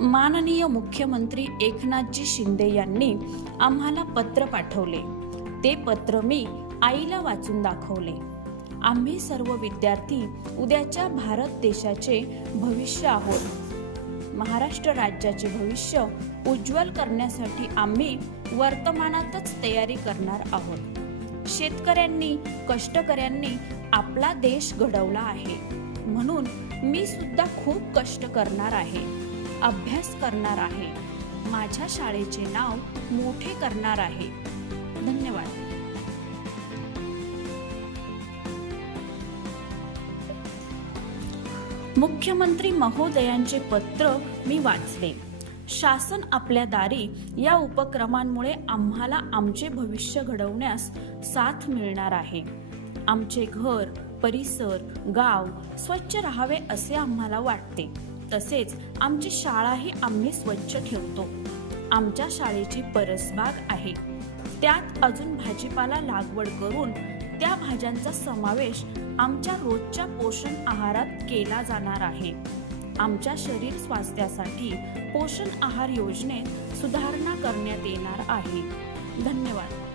माननीय मुख्यमंत्री एकनाथजी शिंदे यांनी आम्हाला पत्र पाठवले. ते पत्र मी आईला वाचून दाखवले. आम्ही सर्व विद्यार्थी उद्याच्या भारत देशाचे भविष्य आहोत. महाराष्ट्र राज्याचे भविष्य उज्ज्वल करण्यासाठी आम्ही वर्तमानातच तयारी करणार आहोत. शेतकऱ्यांनी, कष्टकऱ्यांनी आपला देश घडवला आहे, म्हणून मी सुद्धा खूप कष्ट करणार आहे, अभ्यास करणार आहे, माझ्या शाळेचे नाव मोठे करणार आहे. धन्यवाद. मुख्यमंत्री महोदयांचे पत्र मी वाचले. शासन आपल्या दारी या उपक्रमांमुळे आम्हाला आमचे भविष्य घडवण्यास साथ मिळणार आहे. आमचे घर, परिसर, गाव स्वच्छ राहावे असे आम्हाला वाटते. तसेच आमची शाळाही आम्ही स्वच्छ ठेवतो. आमच्या शाळेची परसबाग आहे, त्यात अजून भाजीपाला लागवड करून त्या भाज्यांचा समावेश आमच्या रोजच्या पोषण आहारात केला जाणार आहे. आमच्या शरीर स्वास्थ्यासाठी पोषण आहार योजनेत सुधारणा करण्यात येणार आहे. धन्यवाद.